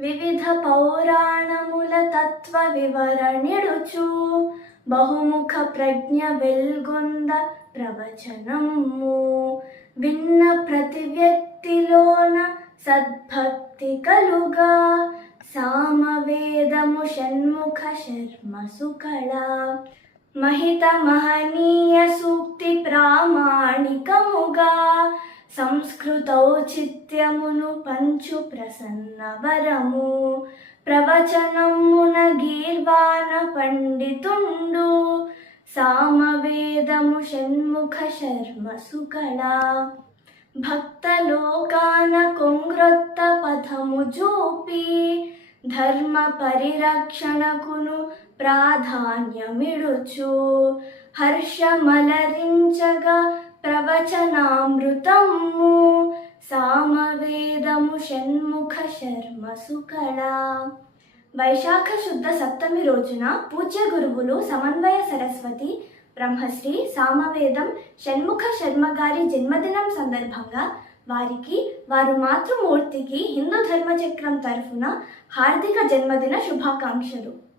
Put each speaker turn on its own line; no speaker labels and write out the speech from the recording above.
వివిధ పౌరాణముల తత్వ వివరణిడుచు. బహుముఖ ప్రజ్ఞ వెల్గొంద ప్రవచనము. విన్న ప్రతి వ్యక్తిలోన సద్భక్తి కలుగా. సామవేదము షణ్ముఖ శర్మ సుకళ. మహిత మహనీయ సంస్కృతౌచిత్యమును పంచు ప్రసన్న వరము ప్రవచనమున గీర్వాణ పండితుండు. సామవేదము షణ్ముఖ శర్మ సుకళ. భక్తలోకాన కొంగ్రొత్త పథము చూపి ధర్మ పరిరక్షణకును ప్రాధాన్యమిడుచు. హర్షమలరించ వచనామృతము సామవేదము షణ్ముఖ శర్మ సుకళ. వైశాఖ శుద్ధ సప్తమి రోజున పూజ్య గురువులు సమన్వయ సరస్వతి బ్రహ్మశ్రీ సామవేదం షణ్ముఖ శర్మ గారి జన్మదినం సందర్భంగా వారికి వారు మాతృమూర్తికి హిందూ ధర్మచక్రం తరఫున హార్దిక జన్మదిన శుభాకాంక్షలు.